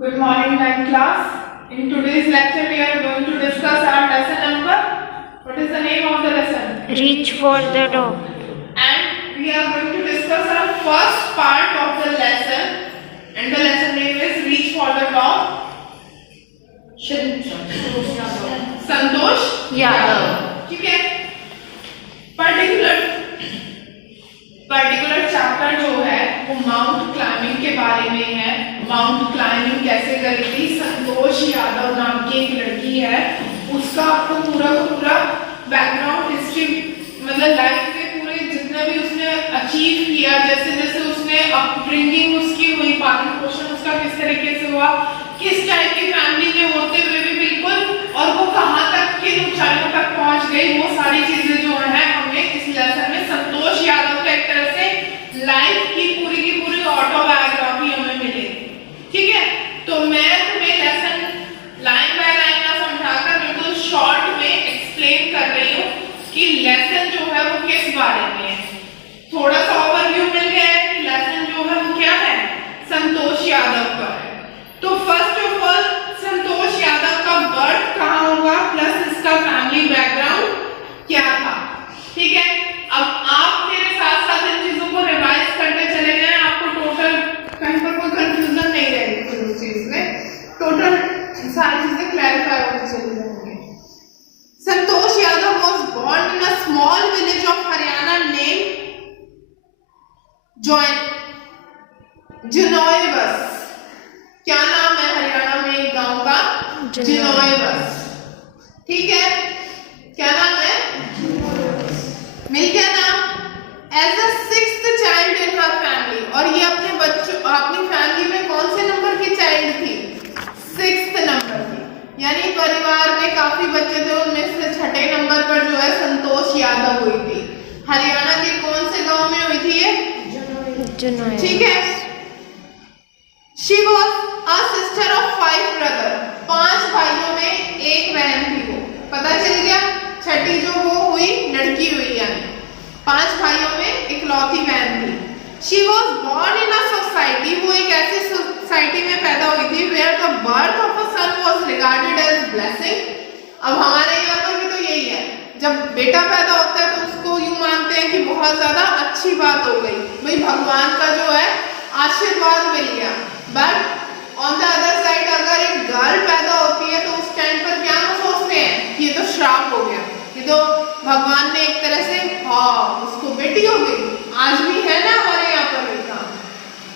Good morning, my class. In today's lecture, we are going to discuss our lesson number. What is the name of the lesson? Reach for the dog. And we are going to discuss our first part of the lesson. And the lesson name is Reach for the Dog. Santosh Yadav. ठीक है. Particular chapter जो है वो mount climbing के बारे में है. Mount climbing कैसे करी थी, संतोष यादव नाम की एक लड़की है, उसका आपको पूरा बैकग्राउंड हिस्ट्री, मतलब लाइफ में पूरे जितने भी उसने अचीव किया, जैसे जैसे उसने अपब्रिंगिंग उसकी हुई, पालन पोषण उसका किस तरीके से हुआ, किस टाइप की फैमिली में होते हुए भी बिल्कुल, और वो कहाँ तक की ऊंचाइयों तक पहुंच गई, वो सारी चीजें जो है हमें इस लेसन में संतोष यादव का एक तरह से लाइफ की पूरी ऑटोबायोग्राफी हमें मिलेगी. ठीक है, तो मैं तुम्हें लेसन लाइन बाय लाइन ना समझाकर बिल्कुल शॉर्ट में एक्सप्लेन कर रही हूँ कि लेसन जो है वो किस बारे में है. थोड़ा सा ओवरव्यू मिल गया है कि लेसन जो है वो क्या है, संतोष यादव का है. तो first of all Santosh Yadav का बर्थ कहाँ हुआ प्लस इसका फैमिली बैकग्राउंड क्या था. ठीक है, अब आप मेरे साथ साथ इन चीजों को रिवाइज करते चले जाएं, आपको टोटल कहीं पर कोई कंफ्यूजन नहीं रहेगी. फिर उस चीज में टोटल सारी चीजें क्लैरिफाई होती चली जाएंगी. Santosh Yadav was born in a small village of Haryana name Joniawas. क्या नाम है हरियाणा में एक गांव का? जिनोयबस. ठीक है, क्या नाम है? मिल गया नाम. As a sixth child in her family, और ये अपने बच्चों अपनी फैमिली में कौन से नंबर की चाइल्ड थी? सिक्स्थ नंबर की. यानी परिवार में काफी बच्चे थे, उनमें से छठे नंबर पर जो है संतोष यादव हुई थी. हरियाणा के कौन से गांव में हुई थी ये? ठीक है. She was a sister of 5 brother. 5 भाइयों में एक बहन थी. वो पता चल गया, छठी जो वो हुई लड़की हुई, यानी 5 भाइयों में इकलौती बहन थी. She was born in a society. वो एक ऐसी सोसाइटी में पैदा हुई थी where the birth of a son was regarded as blessing. अब हमारे यहाँ पर भी तो यही है, जब बेटा पैदा होता है तो उसको यूं मानते हैं कि बहुत ज्यादा अच्छी बात हो गई, भाई भगवान का जो है आशीर्वाद मिल गया. But on the other side अगर एक गर्ल पैदा होती है तो उस टाइम पर क्या हम सोचते हैं कि ये तो श्राप हो गया, ये तो भगवान ने एक तरह से, हाँ उसको बेटी हो गई. आज भी है ना हमारे यहाँ पर भी काम.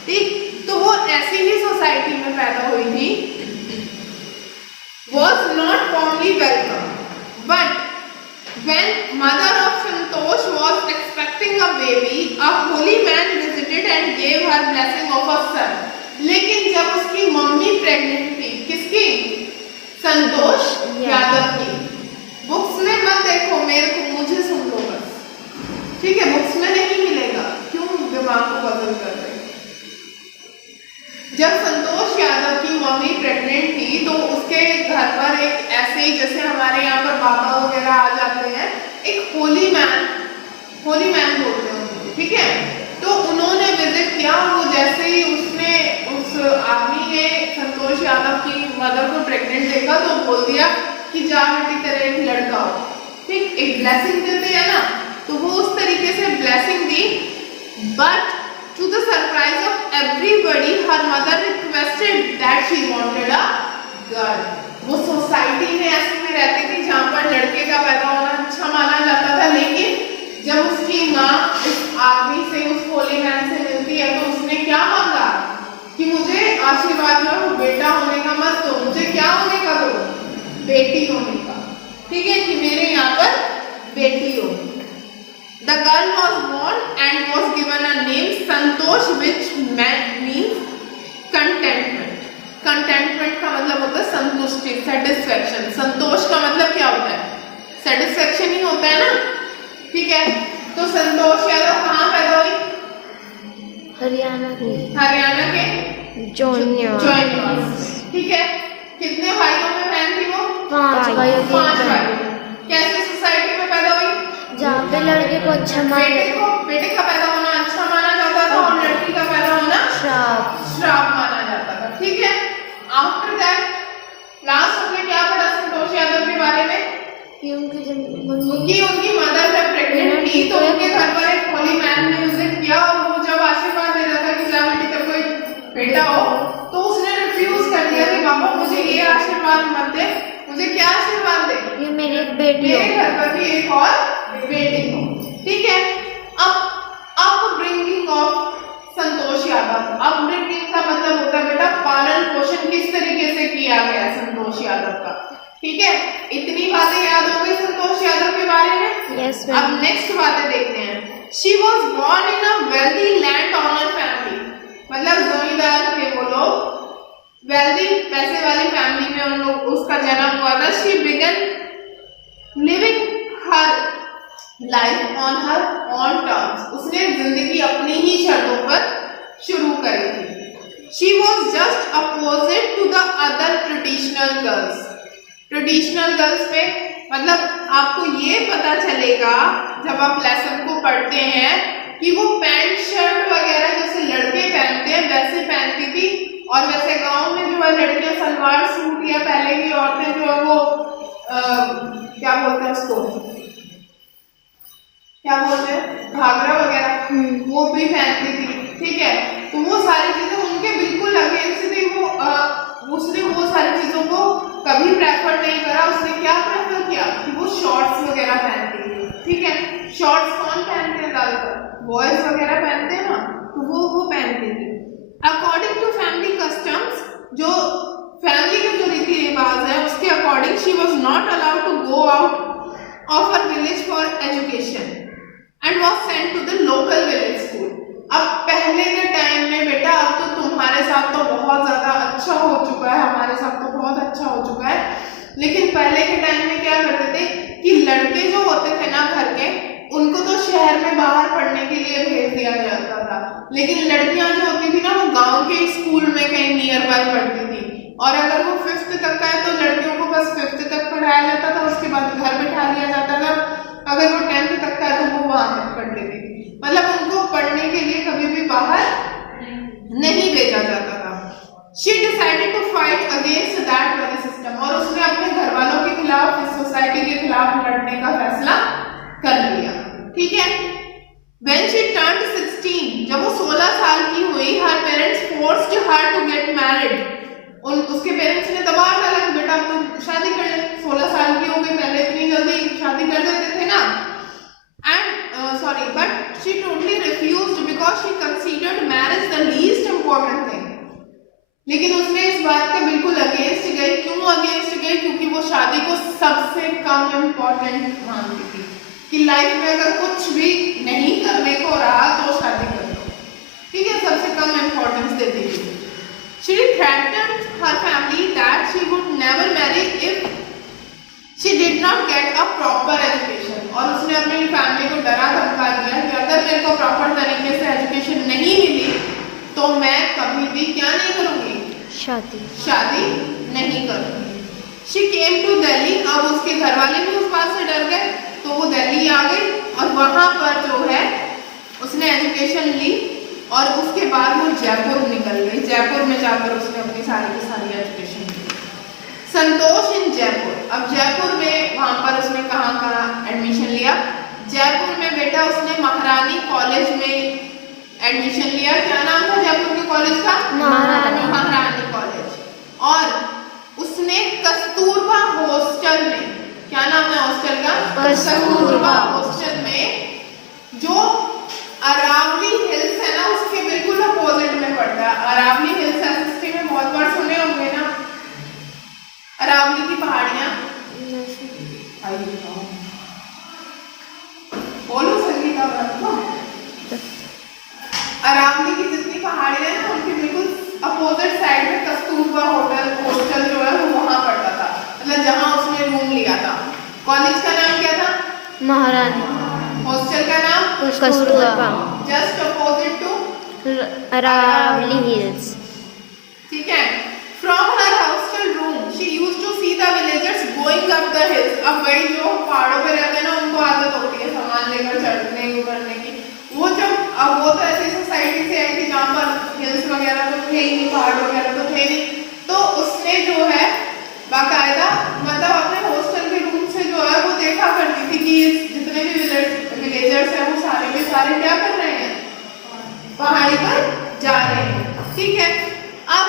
ठीक, तो वो ऐसी ही सोसाइटी में पैदा हुई थी. was not warmly welcomed, but when mother of Santosh was expecting a baby, a holy man visited and gave her blessing of a son. लेकिन जब उसकी मम्मी प्रेग्नेंट थी, किसकी? संतोष यादव की. बुक्स में मत देखो, मुझे सुन लो बस. ठीक है, बुक्स में नहीं मिलेगा, क्यों दिमाग को बदल कर रहे. जब संतोष यादव की मम्मी प्रेग्नेंट थी तो उसके घर पर एक ऐसे ही, जैसे हमारे यहाँ पर बाबा वगैरह आ जाते हैं, एक होली मैन बोलते हैं उनको. ठीक है, तो उन्होंने विजिट किया. वो जैसे ही उसने उस आदमी ने संतोष यादव की मदर को प्रेग्नेंट देखा तो बोल दिया कि जा बेटी तेरे एक लड़का हो. ठीक, एक ब्लेसिंग देते हैं ना, तो वो उस तरीके से blessing the. But to the surprise of everybody, her mother requested that she wanted a girl. वो सोसाइटी में ऐसे में रहती थी जहाँ पर लड़के का पैदा होना अच्छा माना जाता था, लेकिन जब उसकी माँ इस आदमी से, उस होली मैन से मिलती है तो उसने क्या मांगा कि मुझे आशीर्वाद दो, बेटा होने का मत दो, मुझे क्या होने का दो, बेटी होने का. ठीक है, कि मेरे यहाँ पर बेटी हो. The girl was born and was given a name Santosh, which means contentment. Contentment का मतलब होता है संतुष्टि, satisfaction. संतोष का मतलब क्या होता है? Satisfaction ही होता है ना. ठीक है, तो संतोष यादव कहाँ पैदा हुई? हरियाणा के जोनियास. ठीक है, कितने भाइयों में बहन थी वो? 5 भाइयों. 5 भाइयों. कैसी सोसाइटी में पैदा हुई? जहाँ पे लड़के को अच्छा बेटे का पैदा होना अच्छा माना जाता था और लड़की का पैदा होना श्राप माना जाता था. ठीक है, आफ्टर दैट लास्ट हमने क्या पढ़ा संतोष यादव के बारे में कि उनकी कि उनकी मदर जब प्रेग्नेंट थी तो उनके घर पर एक होली मैन ने विजिट किया और वो जब आशीर्वाद दे रहा था कि जा बेटी तेरे कोई बेटा हो तो उसने रिफ्यूज कर दिया कि बाबा मुझे ये आशीर्वाद मत दे, मुझे क्या आशीर्वाद दे, ये मेरी एक बेटी हो, मेरे घर पर भी एक और बेटी हो। ठीक है, अब upbringing of Santosh Yadav. Upbringing का मतलब होता है बेटा पालन पोषण किस तरीके से किया गया संतोष यादव का। ठीक है, इतनी बातें याद हो गई संतोष यादव के बारे में। यस अब नेक्स्ट बातें देखते हैं। She was born in a wealthy land owner family, मतलब जमींदार थे वो लोग, वेल्दी पैसे वाली फैमिली में उन लोग उसका जन्म हुआ था। She began living her life on her on terms, उसने जिंदगी अपनी ही शर्तों पर शुरू करी थी। She was just opposite to the other traditional girls. Traditional girls में मतलब आपको ये पता चलेगा जब आप लेसन को पढ़ते हैं कि वो पैंट शर्ट वगैरह जैसे लड़के पहनते हैं वैसे पहनती थी, और वैसे गांव में जो है लड़कियां सलवार सूट या पहले की औरतें जो है वो क्या बोलते हैं उसको, क्या बोलते हैं, घाघरा वगैरह वो भी पहनती थी। ठीक है, तो वो सारी चीजें उनके बिल्कुल अगेंस्ट थी। उसने वो सारी चीजों को कभी प्रेफर नहीं करा। उसने क्या प्रेफर किया कि वो शॉर्ट्स वगैरह पहनती थी। ठीक है, शॉर्ट्स कौन पहनते हैं, ज्यादातर बॉयज वगैरह पहनते हैं ना, तो वो पहनती थी। अकॉर्डिंग टू फैमिली कस्टम्स, जो फैमिली के जो रीति रिवाज है उसके according she was not allowed to go out of her village for education and was sent to the local village school. अब पहले के टाइम में बेटा, अब तो तुम्हारे साथ तो बहुत ज्यादा अच्छा हो चुका है, हमारे साथ तो बहुत अच्छा हो चुका है, लेकिन पहले के टाइम में क्या करते थे कि लड़के जो होते थे ना घर के, उनको तो शहर में बाहर पढ़ने के लिए भेज दिया जाता था, लेकिन लड़कियां जो होती थी ना वो गांव के स्कूल में कहीं नियर बाय पढ़ती थी। और अगर वो 5th तक का है तो लड़कियों को बस 5th तक पढ़ाया जाता था, उसके बाद घर बिठा लिया जाता था। अगर वो 10th तक का है तो वो वहां तक पढ़ लेती थी, मतलब उनको पढ़ने के लिए कभी भी बाहर नहीं भेजा जाता था। She decided to fight against that very system, और उसने अपने घर वालों के खिलाफ, इस सोसाइटी के खिलाफ लड़ने का फैसला कर लिया। ठीक है, When she turned 16, जब वो 16 साल की हुई, her parents forced her to get married. उसके पेरेंट्स ने दबाव डाला कि बेटा अब तो शादी कर ले, 16 साल की हो गई, पहले इतनी जल्दी शादी कर देते थे ना। But she totally refused because she considered marriage the least important thing. लेकिन उसने इस बात के बिल्कुल अगेंस्ट गई। क्यों अगेंस्ट गई? क्योंकि वो शादी को सबसे कम इम्पोर्टेंट मानती थी कि लाइफ में अगर कुछ भी नहीं करने को रहा तो शादी कर लो। ठीक है, सबसे कम इम्पोर्टेंस देती थी। She threatened her family that she would never marry if she did not get a proper education. और उसने अपनी फैमिली को डरा धमका दिया कि अगर मेरे को प्रॉपर तरीके से एजुकेशन नहीं मिली तो मैं कभी भी क्या नहीं करूंगी, शादी नहीं करूंगी। She came to Delhi. अब उसके घर वाले भी उस बात से डर गए तो वो दिल्ली आ गई और वहां पर जो है उसने एजुकेशन ली, और उसके बाद वो जयपुर निकल गई। जयपुर में जाकर उसने अपनी सारी की सारी एजुकेशन ली। संतोष इन जयपुर। अब जयपुर में वहां पर उसने कहाँ एडमिशन लिया? जयपुर में बेटा उसने महारानी कॉलेज में एडमिशन लिया। क्या नाम था जयपुर के कॉलेज का? महारानी कॉलेज। और उसने कस्तूरबा हॉस्टल में, क्या नाम है हॉस्टल का? कस्तूरबा हॉस्टल में, जो अरावली हिल्स है ना उसके बिल्कुल अपोजिट में पड़ता है। अरावली हिल्स हिस्ट्री में बहुत बार सुने होंगे ना, अरावली की पहाड़ियां। बोलो संगीता, अरावली की जितनी पहाड़ियां हैं ना उनके बिल्कुल अपोजिट साइड में कस्तूरबा हॉस्टल जो है वो वहां पड़ता था, मतलब जहां उसने रूम लिया था। कॉलेज का नाम क्या था? महारानी। हॉस्टल का नाम? Kasturba. Just opposite to Aravali hills. ठीक है, from her hostel room she used to see the villagers going up the hills. अब वही जो पहाड़ों पे रहते हैं ना उनको आदत होती है सामान लेकर चढ़ने उतरने की। वो जब अब वो तो ऐसी सोसाइटी से आई थी जहाँ पर हिल्स वगैरह तो थे ही नहीं, पहाड़ वगैरह तो थे नहीं, तो तो उसने जो है बाकायदा मतलब अपने हॉस्टल के रूम से जो है वो देखा करती थी कि जितने भी विलेजर्स हैं वो सारे के सारे क्या कर रहे हैं, पहाड़ी पर जा रहे हैं। ठीक है, अब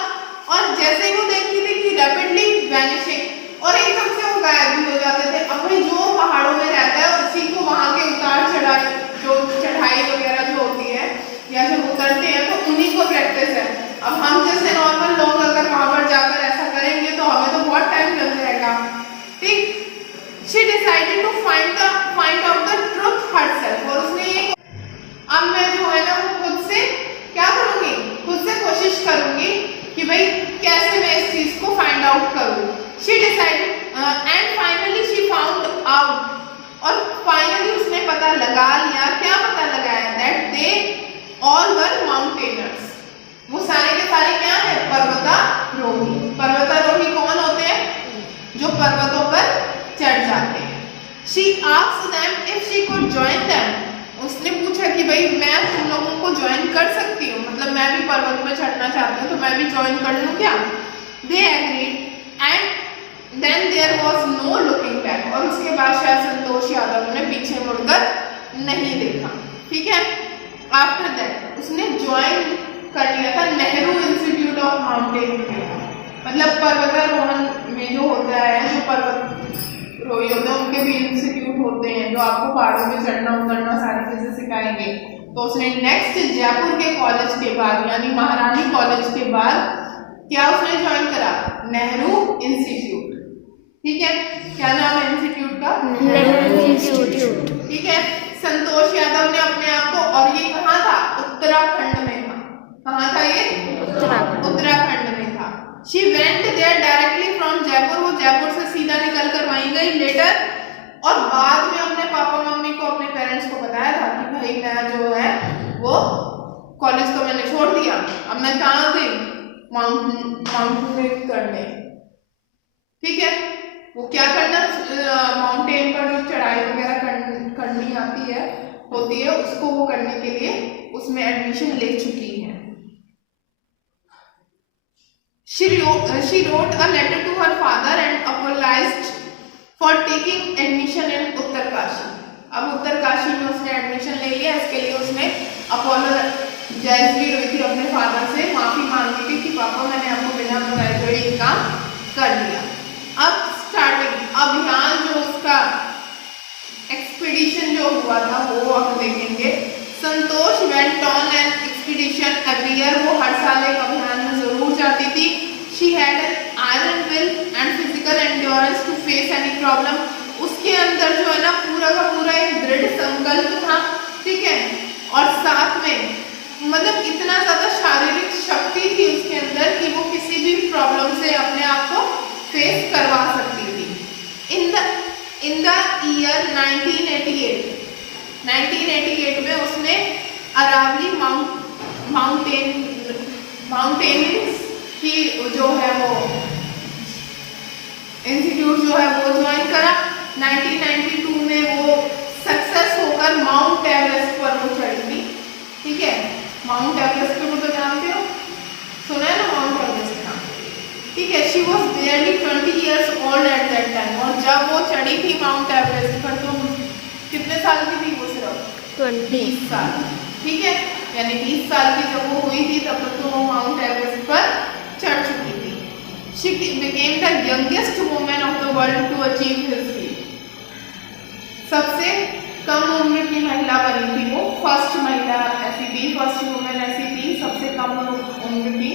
और जैसे ही वो देखती थी कि रैपिडली वैनिशिंग और एकदम से वो गायब भी हो जाते थे। अब भाई जो पहाड़ों में रहता है उसी को वहां के उतार चढ़ाई जो चढ़ाई वगैरह जो होती है या जब उतरते हैं तो उन्हीं को प्रैक्टिस है। अब हम जैसे नॉर्मल लोग अगर वहां पर जाकर ऐसा करेंगे तो हमें तो बहुत टाइम लग जाएगा। ठीक, she decided to find out the truth herself, और उसने ये अब मैं जो है ना वो खुद से क्या करूंगी, खुद से कोशिश करूंगी कि भाई कैसे मैं इस चीज को फाइंड आउट करूं। She decided and finally she found out, और फाइनली उसने पता लगा लिया, क्या पता लगाया, that they all were mountaineers, वो सारे के सारे क्या है, पर्वतारोही। पर्वतारोही कौन होते हैं, जो पर्वतों पर चढ़ जाते हैं। She asked them if she could join them, उसने पूछा कि भाई मैं तुम लोगों को ज्वाइन कर सकती हूँ, मतलब मैं भी पर्वत में चढ़ना चाहती हूँ तो मैं भी ज्वाइन कर लूँ क्या। They agreed and then there was no looking back, और उसके बाद शायद संतोष यादव ने पीछे मुड़कर नहीं देखा। ठीक है, आफ्टर दैट उसने ज्वाइन कर लिया था नेहरू इंस्टीट्यूट ऑफ माउंटेनियरिंग, मतलब पर्वतारोहण में जो होता है, जो पर्वतारोही होते हैं उनके भी इंस्टीट्यूट होते हैं जो आपको पहाड़ों में चढ़ना उतरना सारी चीजें सिखाएंगे। तो उसने नेक्स्ट जयपुर के कॉलेज के बाद यानी महारानी कॉलेज के बाद क्या उसने ज्वाइन करा, नेहरू इंस्टीट्यूट। ठीक है, क्या नाम है इंस्टीट्यूट का, नेहरू इंस्टीट्यूट। ठीक है, संतोष यादव ने अपने आप को, और ये कहाँ था, उत्तराखंड में था। कहाँ था ये, उत्तराखंड में था। She went there directly from Jaipur, वो जयपुर से सीधा निकल कर वहीं गई लेटर, और बाद में अपने पापा मम्मी को, अपने पेरेंट्स को बताया था कि भाई मैं जो है वो कॉलेज तो मैंने छोड़ दिया, अब मैं कहाँ गई, माउंटेनियरिंग करने। ठीक है, वो क्या करना, माउंटेन पर जो चढ़ाई वगैरह करनी आती है होती है उसको वो करने के लिए उसमें एडमिशन ले चुकी है। She wrote a letter to her father and apologized for taking admission in Uttarkashi. अब उत्तरकाशी में उसने एडमिशन ले लिया, इसके लिए उसने अपोलोजाइज भी हुई थी अपने फादर से, माफी मांगी थी कि पापा मैंने आपको बिना बताए जो ये काम कर लिया। अब स्टार्टिंग अभियान जो उसका एक्सपीडिशन जो हुआ था वो आप देखेंगे। Santosh went on an expedition every year, वो हर साल एक अभियान में जरूर जाती थी। She had an iron will and physical endurance to face any problem, उसके अंदर जो है ना पूरा का पूरा एक दृढ़ संकल्प था। ठीक है, और साथ में मतलब इतना ज्यादा शारीरिक शक्ति थी उसके अंदर कि वो किसी भी प्रॉब्लम से अपने आप को फेस करवा सकती थी। इन द ईयर 1988 में उसने अरावली माउंटेनियर्स की जो है वो इंस्टीट्यूट जो है वो ज्वाइन करा। 1992 में वो सक्सेस होकर माउंट एवरेस्ट पर वो चढ़ी थी। ठीक है, माउंट एवरेस्ट को तो जानते हो, सुना है ना माउंट एवरेस्ट का। ठीक है, she was बेयरली 20 years old at that time, और जब वो चढ़ी थी माउंट एवरेस्ट पर तो कितने साल की थी वो, सिर्फ 20 साल। ठीक है, यानी 20 साल की जब वो हुई थी तब तक तो वो माउंट एवरेस्ट पर चढ़ चुकी थी। She became the youngest woman of the world to achieve this feat. सबसे कम उम्र की महिला बनी थी वो, फर्स्ट महिला ऐसी थी, फर्स्ट वुमेन ऐसी थी, सबसे कम उम्र की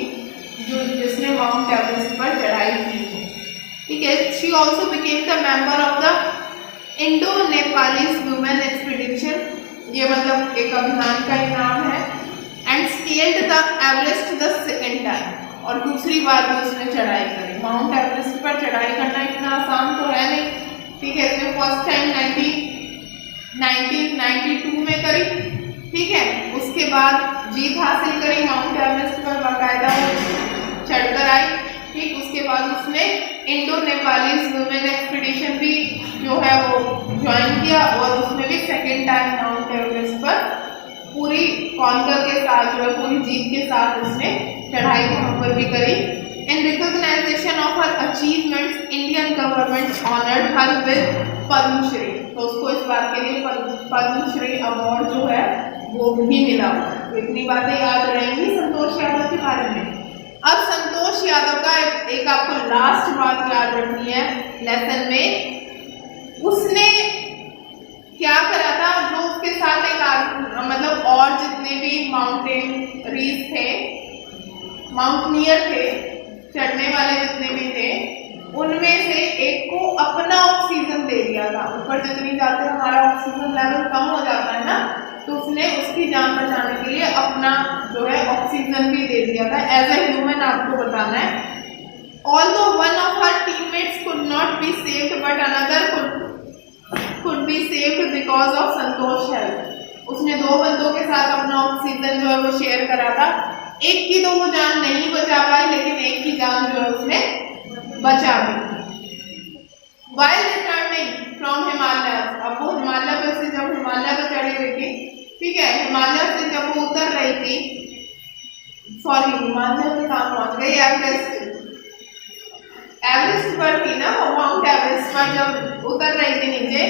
जो जिसने माउंट एवरेस्ट पर चढ़ाई की है। ठीक है, she also became the member of the Indo Nepalese women expedition, ये मतलब एक अभियान का ही नाम है। And scaled the Everest the second time, और दूसरी बार भी उसने चढ़ाई करी। माउंट एवरेस्ट पर चढ़ाई करना इतना आसान तो है नहीं। ठीक है, इसने फर्स्ट टाइम 1992 में करी। ठीक है, उसके बाद जीत हासिल करी माउंट एवरेस्ट पर, बाकायदा चढ़कर आई। ठीक, उसके बाद उसने इंडो नेपालीज वुमेन एक्सपीडिशन भी जो है वो ज्वाइन किया, और उसमें भी सेकेंड टाइम माउंट एवरेस्ट पर पूरी कॉन्कर के साथ जो है पूरी जीत के साथ उसने चढ़ाई वहां पर भी करी। इन recognition of her achievements, Indian government honored her with Padma Shri. तो उसको इस बात के लिए पद्म श्री अवार्ड जो है वो भी मिला। इतनी बातें याद रहेंगी संतोष यादव के बारे में। अब संतोष यादव का एक आपको लास्ट बात याद रखनी है लेसन में। उसने क्या करा था, जो उसके साथ एक मतलब और जितने भी माउंटेनरीज थे, माउंटनियर थे, चढ़ने वाले जितने भी थे, उनमें से एक को अपना ऑक्सीजन दे दिया था। ऊपर जितनी जाते हमारा ऑक्सीजन लेवल कम हो जाता है ना, तो उसने उसकी जान बचाने के लिए अपना जो है ऑक्सीजन भी दे दिया था। एज ए ह्यूमन आपको बताना है। Although one of her teammates could not be saved but another could be saved because of Santosh help. उसने दो बंदों के साथ अपना ऑक्सीजन जो है वो शेयर करा था। एक की तो वो जान नहीं बचा पाई, लेकिन एक की जान जो है उसने बचा दी। While returning from हिमालय, अब वो हिमालय पर से जब हिमालय पर चढ़ी हुई थी, ठीक है, हिमालय से जब वो उतर रही थी, सॉरी हिमालय पे कहाँ पहुंच गई, एवरेस्ट पर थी ना वो, माउंट एवरेस्ट पर जब उतर रही थी नीचे,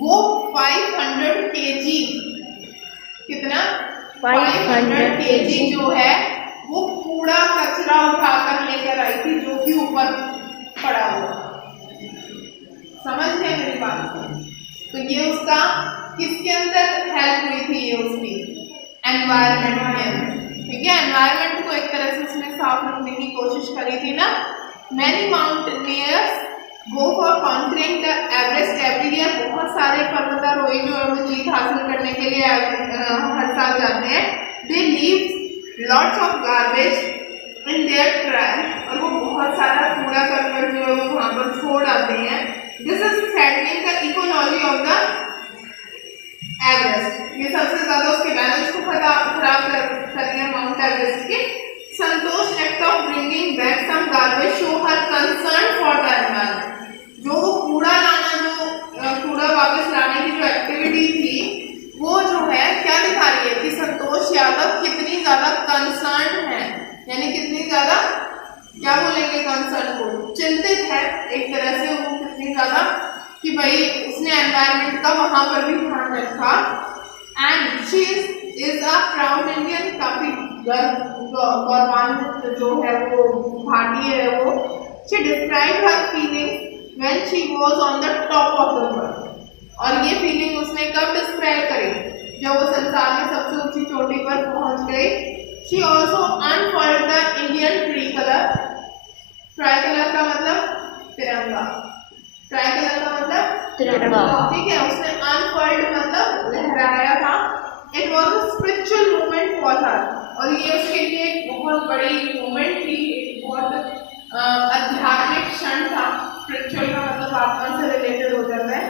वो 500 केजी, कितना 500 केजी जो है वो कूड़ा कचरा उठाकर लेकर आई थी, जो कि ऊपर पड़ा हुआ। समझ गए मेरी बात को? तो ये उसका किसके अंदर हेल्प हुई थी, ये उसकी एनवायरनमेंट के अंदर। ठीक है, एनवायरनमेंट को एक तरह से उसने साफ रखने की कोशिश करी थी ना। Many mountaineers go for conquering the Everest every year। बहुत सारे पर्वतारोही जो है वो जीत हासिल करने के लिए हर साल जाते हैं। They leave lots of garbage in their trail, और वो बहुत सारा कूड़ा करकट जो है वो वहाँ पर छोड़ आते हैं। This is threatening the ecology of the Everest। ये सबसे ज्यादा उसके बैलेंस को खराब करेंगे माउंट एवरेस्ट के। Santosh act of bringing back some garbage show her concern for the environment. जो वो कूड़ा लाना, जो कूड़ा वापस लाने की जो एक्टिविटी थी, वो जो है क्या दिखा रही है कि संतोष यादव कितनी ज्यादा कंसर्न है, यानी कितनी ज्यादा, क्या बोलेंगे कंसर्न को, चिंतित है एक तरह से वो कितनी ज्यादा, कि भाई उसने एनवायरनमेंट का वहां पर भी ध्यान रखा। And she is a proud Indian, काफी गौरवान्वित जो है वो भारतीय है वो। She describe her feeling when she was on the top of the world. और ये फीलिंग उसने कब डिस्क्राइब करी, जब वो संसार में सबसे ऊंची चोटी पर पहुंच गई। She also unfurled the Indian tricolour. Tricolour का मतलब तिरंगा, ट्राइकलर का मतलब तिरंगा, ठीक है। उसने अनफर्ल्ड मतलब लहराया था। It was a spiritual movement for her, और ये उसके लिए एक बहुत बड़ी मूवमेंट थी, बहुत आध्यात्मिक क्षण था। स्पिरिचुअल का मतलब आत्मा से रिलेटेड हो जाता है।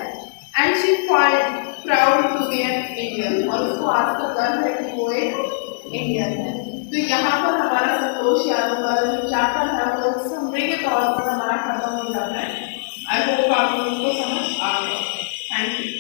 And she felt proud to be an Indian, और उसको आज तक गर्व है कि वो एक इंडियन है। तो यहाँ पर हमारा संतोष यादव का जो चैप्टर है वो समरी के तौर पर हमारा खत्म हो जाता है। आई होप आप लोगों को समझ आ गया। Thank you.